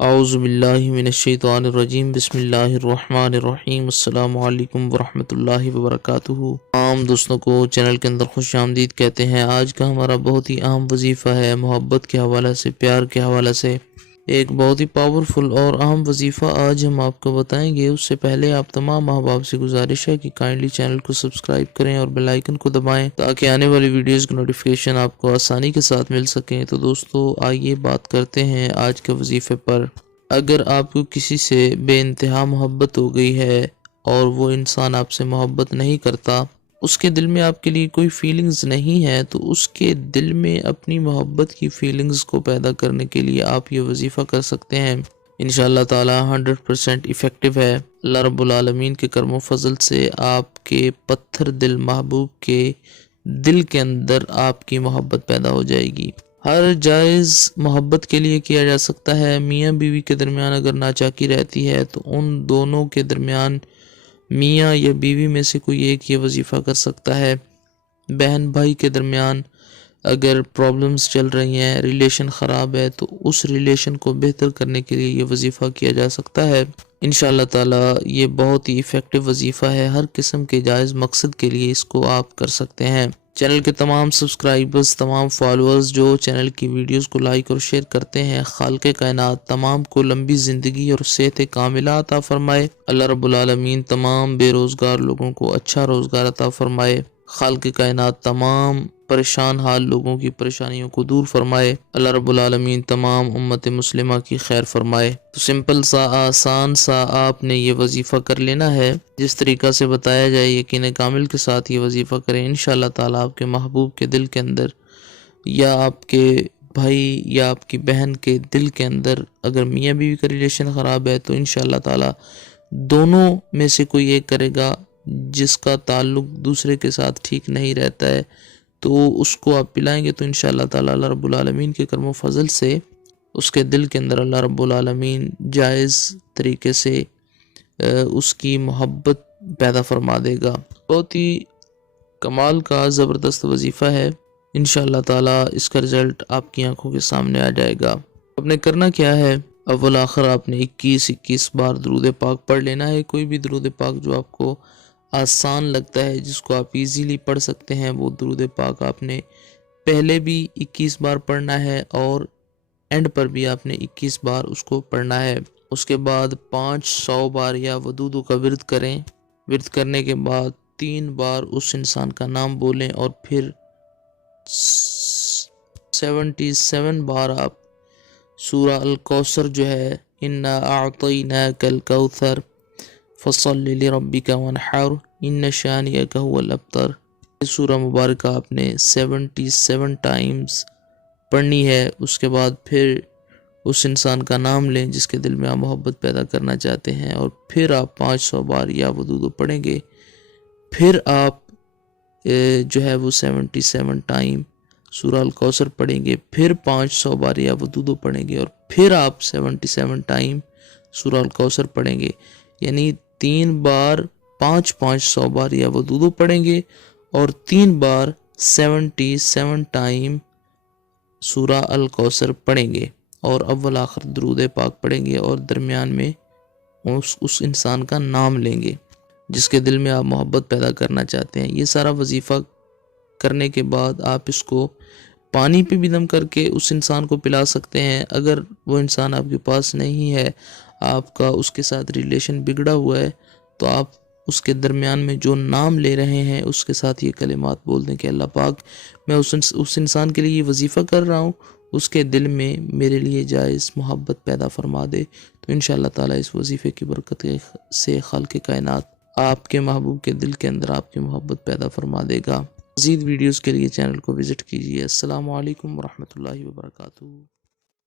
اعوذ باللہ من الشیطان الرجیم بسم اللہ الرحمن الرحیم السلام علیکم ورحمۃ اللہ وبرکاتہ۔ عام دوستوں کو چینل کے اندر خوش آمدید کہتے ہیں۔ آج کا ہمارا بہت ہی اہم وظیفہ ہے، محبت کے حوالے سے، پیار کے حوالے سے ایک بہت ہی پاورفل اور اہم وظیفہ آج ہم آپ کو بتائیں گے۔ اس سے پہلے آپ تمام احباب سے گزارش ہے کہ کائنڈلی چینل کو سبسکرائب کریں اور بیل آئیکن کو دبائیں تاکہ آنے والی ویڈیوز کی نوٹیفیکیشن آپ کو آسانی کے ساتھ مل سکیں۔ تو دوستو آئیے بات کرتے ہیں آج کے وظیفے پر۔ اگر آپ کو کسی سے بے انتہا محبت ہو گئی ہے اور وہ انسان آپ سے محبت نہیں کرتا، اس کے دل میں آپ کے لیے کوئی فیلنگز نہیں ہے، تو اس کے دل میں اپنی محبت کی فیلنگز کو پیدا کرنے کے لیے آپ یہ وظیفہ کر سکتے ہیں۔ انشاءاللہ تعالی 100% ایفیکٹو ہے۔ اللہ رب العالمین کے کرم و فضل سے آپ کے پتھر دل محبوب کے دل کے اندر آپ کی محبت پیدا ہو جائے گی۔ ہر جائز محبت کے لیے کیا جا سکتا ہے۔ میاں بیوی کے درمیان اگر ناچاکی رہتی ہے تو ان دونوں کے درمیان میاں یا بیوی میں سے کوئی ایک یہ وظیفہ کر سکتا ہے۔ بہن بھائی کے درمیان اگر پرابلمز چل رہی ہیں، ریلیشن خراب ہے، تو اس ریلیشن کو بہتر کرنے کے لیے یہ وظیفہ کیا جا سکتا ہے۔ انشاءاللہ تعالی یہ بہت ہی ایفیکٹو وظیفہ ہے۔ ہر قسم کے جائز مقصد کے لیے اس کو آپ کر سکتے ہیں۔ چینل کے تمام سبسکرائبرز، تمام فالورز جو چینل کی ویڈیوز کو لائک اور شیئر کرتے ہیں، خالق کائنات تمام کو لمبی زندگی اور صحت کاملہ عطا فرمائے۔ اللہ رب العالمین تمام بے روزگار لوگوں کو اچھا روزگار عطا فرمائے۔ خالق کائنات تمام پریشان حال لوگوں کی پریشانیوں کو دور فرمائے۔ اللہ رب العالمین تمام امت مسلمہ کی خیر فرمائے۔ تو سمپل سا آسان سا آپ نے یہ وظیفہ کر لینا ہے، جس طریقہ سے بتایا جائے یقین کامل کے ساتھ یہ وظیفہ کریں۔ انشاءاللہ تعالیٰ آپ کے محبوب کے دل کے اندر یا آپ کے بھائی یا آپ کی بہن کے دل کے اندر اگر میاں بیوی کا ریلیشن خراب ہے تو انشاءاللہ تعالیٰ دونوں میں سے کوئی ایک کرے گا، جس کا تعلق دوسرے کے ساتھ ٹھیک نہیں رہتا ہے، تو اس کو آپ پلائیں گے تو انشاءاللہ تعالیٰ اللہ رب العالمین کے کرم و فضل سے اس کے دل کے اندر اللہ رب العالمین جائز طریقے سے اس کی محبت پیدا فرما دے گا۔ بہت ہی کمال کا زبردست وظیفہ ہے۔ انشاءاللہ تعالیٰ اس کا رزلٹ آپ کی آنکھوں کے سامنے آ جائے گا۔ آپ نے کرنا کیا ہے، اول آخر آپ نے 21 بار درود پاک پڑھ لینا ہے۔ کوئی بھی درود پاک جو آپ کو آسان لگتا ہے، جس کو آپ ایزیلی پڑھ سکتے ہیں، وہ درود پاک آپ نے پہلے بھی 21 بار پڑھنا ہے اور اینڈ پر بھی آپ نے 21 بار اس کو پڑھنا ہے۔ اس کے بعد 500 بار یا ودودو کا ورد کریں۔ ورد کرنے کے بعد 3 بار اس انسان کا نام بولیں اور پھر 77 بار آپ سورہ الکوثر جو ہے اِنَّا أَعْطَيْنَاكَ الْكَوْثَرَ فَصَلِّ لِرَبِّكَ وَانْحَرْ إِنَّ شَانِئَكَ هُوَ الْأَبْتَرُ، یہ سورہ مبارکہ آپ نے 77 ٹائمز پڑھنی ہے۔ اس کے بعد پھر اس انسان کا نام لیں جس کے دل میں آپ محبت پیدا کرنا چاہتے ہیں، اور پھر آپ 500 بار یا ودودو پڑھیں گے۔ پھر آپ جو ہے وہ 77 ٹائم سورہ الکوثر پڑھیں گے، پھر 500 بار یا ودودو پڑھیں گے، اور پھر آپ 77 ٹائم سورہ الکوثر پڑھیں گے۔ یعنی 3 بار 500 بار یا ودودو پڑھیں گے اور 3 بار 77 ٹائم سورہ الکوثر پڑھیں گے، اور اول آخر درود پاک پڑھیں گے، اور درمیان میں اس انسان کا نام لیں گے جس کے دل میں آپ محبت پیدا کرنا چاہتے ہیں۔ یہ سارا وظیفہ کرنے کے بعد آپ اس کو پانی پہ بھی دم کر کے اس انسان کو پلا سکتے ہیں۔ اگر وہ انسان آپ کے پاس نہیں ہے، آپ کا اس کے ساتھ ریلیشن بگڑا ہوا ہے، تو آپ اس کے درمیان میں جو نام لے رہے ہیں اس کے ساتھ یہ کلمات بول دیں کہ اللہ پاک، میں اس انسان کے لیے یہ وظیفہ کر رہا ہوں، اس کے دل میں میرے لیے جائز محبت پیدا فرما دے۔ تو انشاءاللہ تعالیٰ اس وظیفے کی برکت سے خالق کائنات آپ کے محبوب کے دل کے اندر آپ کی محبت پیدا فرما دے گا۔ مزید ویڈیوز کے لیے چینل کو وزٹ کیجیے۔ السلام علیکم ورحمۃ اللہ وبرکاتہ۔